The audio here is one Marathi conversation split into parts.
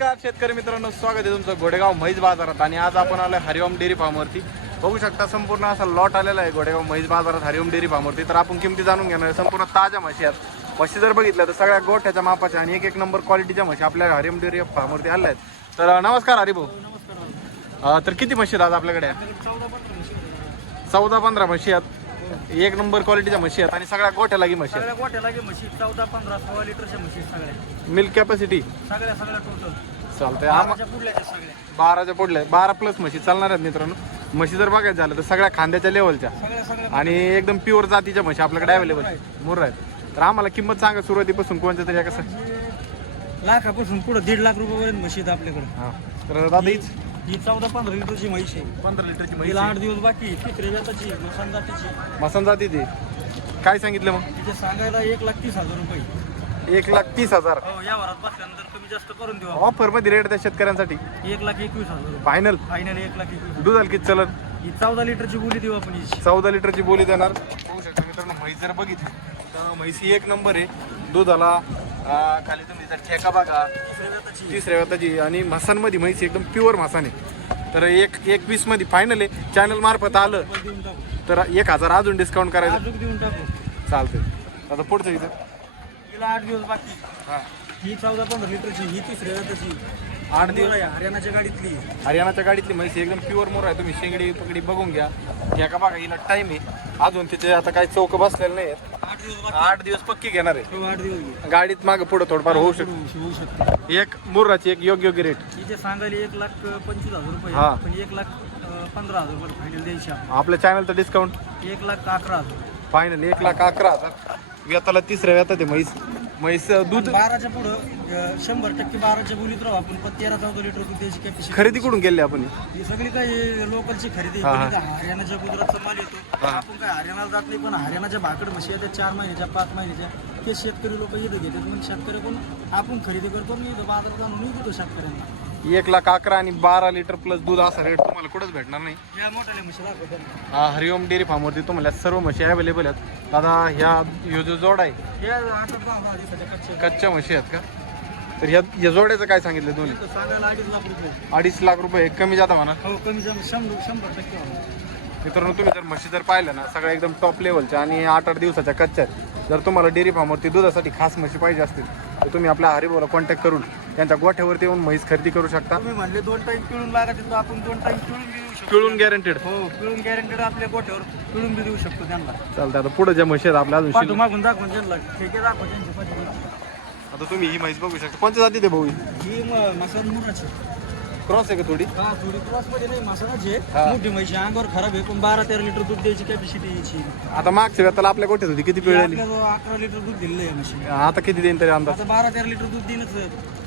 नमस्कार शेतकरी मित्रांनो स्वागत आहे तुमचं घोडेगाव म्हैस बाजारात. आणि आज आपण आलोय हरिओम डेअरी फार्मवरती. बघू शकता संपूर्ण असा लॉट आलेला आहे घोडेगाव म्हैस बाजारात हरिओम डेअरी फार्मवरती. तर आपण किमती जाणून घेणार आहे. संपूर्ण ताज्या म्हशी आहेत. म्हशी जर बघितल्या तर सगळ्या गोठ्याच्या मापाच्या आणि एक एक नंबर क्वालिटीच्या म्हशी आपल्या हरिओम डेअरी फार्मवरती आल्या आहेत. तर नमस्कार हरिभाऊ. तर किती म्हशी आहेत आज आपल्याकडे? चौदा पंधरा म्हशी आहेत. एक नंबर क्वालिटीच्या म्हशी आहेत आणि सगळ्या गोठ्या लागी म्हशी सगळ्या गोट्या लागे म्हशी चौदा पंधरा सोळा लिटरच्या म्हशी आहेत सगळ्या. आहेत मिल्क कॅपॅसिटी सगळ्या सगळ्या टोटल चालतंय. पुढल्याच्या सगळ्या. बाराच्या पुढल्या बारा प्लस म्हशी चालणार आहेत मित्रांनो. म्हशी जर बघायचं झालं तर सगळ्या खांद्याच्या लेवलच्या सगळ्या सगळ्या. आणि एकदम प्युअर जातीच्या म्हशी आपल्याकडे अवेलेबल मुर्रा आहेत. तर आम्हाला किंमत सांगा सुरुवातीपासून कोणत्या तरी कसं लाखापासून पुढे दीड लाख रुपयापर्यंत म्हशी आहेत आपल्याकडे. हा. तर दादा हीच ही चौदा पंधरा लिटरची म्हैस आहे. पंधरा लिटरची म्हैस आठ दिवस बाकी तिसऱ्या जाताची मसान जातीची. मसन जाती ती. काय सांगितलं मग? तिथे सांगायला एक लाख तीस हजार रुपये. एक लाख तीस हजार. हो या वरात बसल्यानंतर कमी जास्त करून देऊ ऑफरमध्ये रेट द्या शेतकऱ्यांसाठी. आपण. एक लाख एकवीस हजार. रुपये फायनल फायनल एक लाख एकवीस दुधाला किती चलन? ही चौदा लिटरची बोली देऊ आपण हिची. चौदा लिटरची बोली देणार. होऊ शकता मित्रांनो म्हैस जर बघितली तर म्हैसी एक नंबर आहे. दुधाला खाली तुम्ही ठेका बघा. तिसऱ्या व्यताची आणि म्हसांमध्ये म्हैस एकदम प्युअर म्हसान आहे. तर एक एक वीसमध्ये फायनल आहे. चॅनल मार्फत आलं तर एक हजार अजून डिस्काउंट करायचं. देऊन टाकू. आता पुढचं इथं. आठ दिवस बाकी. हां. ही चौदा पंधरा लिटरची ही तिसऱ्या जाताची आठ दिवस. आहे हरियाणाच्या गाडीतली. हरियाणाच्या गाडीतली म्हैस एकदम प्युअर मोर आहे. तुम्ही शेंगडी पकडी बघून घ्या. घ्या का बघा हिला टाइम आहे. अजून तिथे आता काही चौक बसलेलं नाही आहेत. आठ दिवस पक्की घेणार आहे. हो, आठ दिवस. गाडीत मागं पुढं थोडंफार होऊ शकतं. होऊ शकतो. एक मुर्राची एक योग्य योग्य रेट तिथे सांगायला एक लाख पंचवीस हजार रुपये हा. पण एक लाख अं, पंधरा हजार रुपये फायनल द्यायची आपण. आपल्या चॅनलचं डिस्काउंट एक लाख अकरा हजार. फायनल एक लाख अकरा हजार. व्यताला तिसऱ्या व्यतात आहे म्हैस. म्हैस दूध. बाराच्या पुढं शंभर टक्के बाराच्या बोलीत राहू आपण पण तेरा चौदा लिटर दूध द्यायची कॅपॅसिटी खरेदी कुठून गेले आपण? ही सगळी काही लोकलची खरेदी हा, हा. काय हरियाणाच्या गुजरातचा माल येतो. हा. आपण काय हरियाणाला जात नाही पण हरियाणाच्या भाकड म्हशी येतात चार महिन्याच्या पाच महिन्याच्या. ते शेतकरी लोक इथं घेतात मग शेतकरी पण आपण खरेदी करतो मी इथं बाजारात जाऊन मी देतो शेतकऱ्यांना. एक लाख अकरा आणि बारा लिटर प्लस दूध असा रेट तुम्हाला कुठंच भेटणार नाही. हा, हरिओम डेअरी फार्मवरती तुम्हाला सर्व म्हशी अवेलेबल आहेत. दादा ह्या ह्यो जो जोड आहे कच्च्या म्हशी आहेत का? तर ह्या या जोड्याचं काय सांगितलं सांगायला अडीच लाख रुपये. कमी जाता म्हणा. हो. मित्रांनो तुम्ही जर म्हशी जर पाहिल्या ना सगळ्या एकदम टॉप लेवलच्या आणि आठ आठ दिवसाच्या कच्च्या आहेत जर तुम्हाला डेअरी फार्मवरती दुधासाठी खास म्हशी पाहिजे असतील तर तुम्ही आपल्या हरिभाऊला कॉन्टॅक्ट करून त्यांच्या गोठ्यावरती येऊन म्हैस खरेदी करू शकता. तुम्ही म्हणले दोन टाइम पिळून लागायचे तर आपण दोन टाइम पिळून बी देऊ शकतो. पिळून गॅरंटेड हो पिळून गॅरंटेड आपल्या गोठ्यावर पिळून बी देऊ शकतो त्यांना. चालतं आता पुढे ज्या म्हशी आहेत आपल्या अजून पाठू शिल्लक मागून दाखवून त्यांना. ठेके दाखव. आता तुम्ही ही म्हैस बघू शकता. कोणत्या जाती ते भाऊ ही? म- मसाज मुराची. क्रॉस आहे का थोडी? हा थोडी क्रॉसमध्ये नाही मसालाची हा. आहे मोठी म्हशी अंगावर खराब आहे पण बारा तेरा लिटर दूध द्यायची कॅपॅसिटी यायची आता मागच्या वेळेला आपल्या गोठ्यात होती किती पिळली? आपल्याजवळ अकरा लिटर दूध दिलेलं आहे म्हशी आता किती देईन तरी अंदाज? आता बारा तेरा लिटर दूध देणंच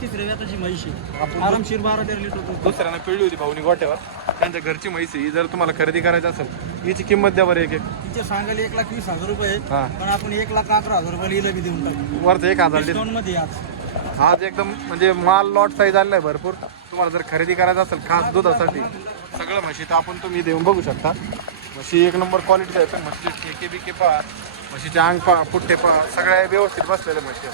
तिसऱ्या व्याताची म्हैशी आपण- आरामशीर बारा तेरा लिटर दूध. दुसऱ्यानं पिळली होती भाऊनी गोठ्यावर. त्यांच्या घरची म्हैस आहे. ही जर तुम्हाला खरेदी करायची असेल हिची किंमत द्या बरं एक एक. तिचे सांगायला एक लाख वीस हजार रुपये. हा. पण आपण एक लाख अकरा हजार रुपयाला हिला बी देऊन टाकू. वरचं एक हजार डिस्काउंटमध्ये आज. आज एकदम म्हणजे माल लॉट साईज आलेला आहे भरपूर. तुम्हाला जर खरेदी करायचं असेल खास दुधासाठी सगळं म्हशी तर आपण तुम्ही देऊन बघू शकता. म्हशी एक नंबर क्वालिटीचे आहेत पण म्हशीचे ठेके बिके पहा म्हशीचे अंग पहा पुट्टे पहा सगळ्या व्यवस्थित बसलेल्या म्हशी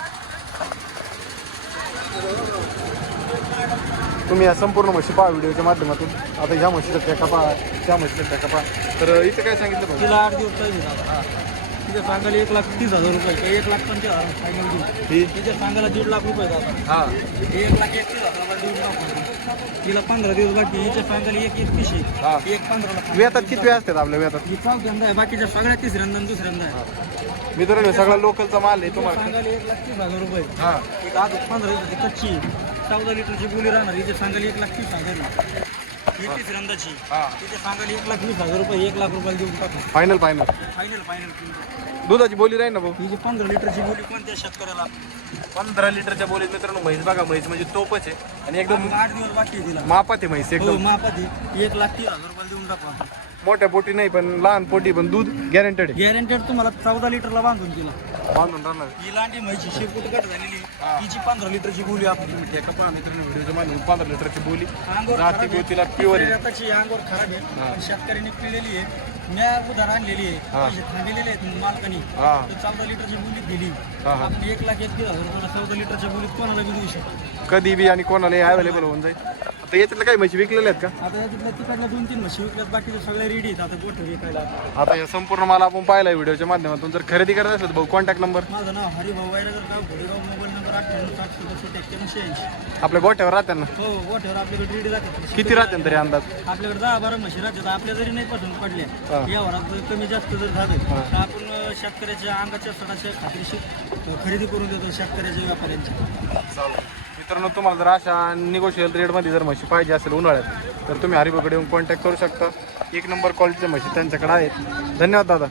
तुम्ही या संपूर्ण म्हशी पहा व्हिडिओच्या माध्यमातून. आता ह्या म्हशीचा ठेका पहा त्या म्हशीचा ठेका पहा. तर इथं काय सांगितलं? तिला आठ दिवस तिथे सांगायला एक लाख तीस हजार रुपये एक लाख पंचवीस हजार फायनल देऊ. तिथे सांगायला दीड लाख रुपये दादा हा. एक लाख एकतीस हजार देऊन टाकू तिला पंधरा दिवस बाकी हिचे सांगायला एक एकतीस हा. आहे एक पंधरा वेतात किती वेळ असतात आपल्या वेतात? ही आहे. बाकीच्या सगळ्या तिसऱ्यांदा आणि दुसऱ्यांदा आहे. मित्रांनो सगळा लोकलचा माल आहे तुम्हाला. सांगायला एक लाख तीस हजार रुपये हा. एक आज पंधरा दिवसाची कच्ची चौदा लिटरची बोली राहणार हिचे सांगायला एक लाख तीस हजार आहे. ही तिसऱ्यांदाची हा. तिथे एक लाख वीस हजार रुपये एक लाख रुपयाला देऊन टाकू. फायनल फायनल फायनल फायनल दुधाची बोली राहील ना भाऊ? ही जी पंधरा लिटरची बोली कोणत्या शेतकऱ्याला? पंधरा लिटरच्या बोलीत मित्रांनो म्हैस बघा म्हैस म्हणजे तोपच आहे. आणि एकदम आठ दिवस बाकी आहे तिला. मापात आहे म्हैस हो एकदम मापाती एक लाख तीस हजार रुपयाला देऊन टाकू आपण. मोठ्या पोटी नाही पण लहान पोटी पण दूध गॅरंटेड आहे. गॅरंटेड तुम्हाला चौदा लिटरला बांधून तिला बांधून राहणार. ही लांडी म्हैची शेपूट कट झालेली हिची पंधरा लिटरची बोली आपली. ठेका पहा मित्रांनो व्हिडिओच्या माध्यमातून पंधरा लिटरची बोली अंगोर जाती खराब आहे. गोतीला प्युअर आहे. अंगोर खराब आहे. पण शेतकऱ्यांनी पिळलेली आहे. मी उधार आणलेली आहे. हा. पैसे थांबलेले आहेत मालकानी. हा. तर चौदा लिटरच्या बोलीत दिली. हा, हा. आपण एक लाख एकतीस हजार रुपयाला चौदा लिटरच्या बोलीत कोणाला बी देऊ शकतो? कधी बी आणि कोणालाही अवेलेबल होऊन जाईल. आता याच्यातल्या काही म्हशी विकलेल्या आहेत का? आता याच्यातल्या तिकडल्या दोन तीन म्हशी विकल्यात बाकीच्या सगळ्या रेडी आहेत. आता गोठे विकायला आता. या संपूर्ण माल आपण पाहिला व्हिडिओच्या माध्यमातून. जर खरेदी करत असेल तर भाऊ कॉन्टॅक्ट नंबर माझं नाव हरिभाऊ वायरगर गाव घोडेगाव मोबाईल नंबर अठ्ठ्याण्णव एक्क्याऐंशी ऐंशी आपल्या गोठ्यावर राहत्या ना? हो गोठ्यावर आपल्याकडे रेडी राहतात किती राहते तरी अंदाज? आपल्याकडे दहा बारा म्हशी राहतात. आपल्या जरी नाही पसंत हा. पडल्या या वरात जर कमी जास्त जर झालं तर आपण अं, शेतकऱ्याच्या अंगाच्या सणाच्या खात्रीशी अं, खरेदी करून देतो शेतकऱ्याच्या व्यापाऱ्यांची मित्रांनो तुम्हाला जर अशा निगोशियल रेटमध्ये जर म्हशी पाहिजे असेल उन्हाळ्यात तर तुम्ही हरिभाकडे येऊन कॉन्टॅक्ट करू शकता. एक नंबर क्वालिटीच्या म्हशी त्यांच्याकडे आहेत. धन्यवाद दादा.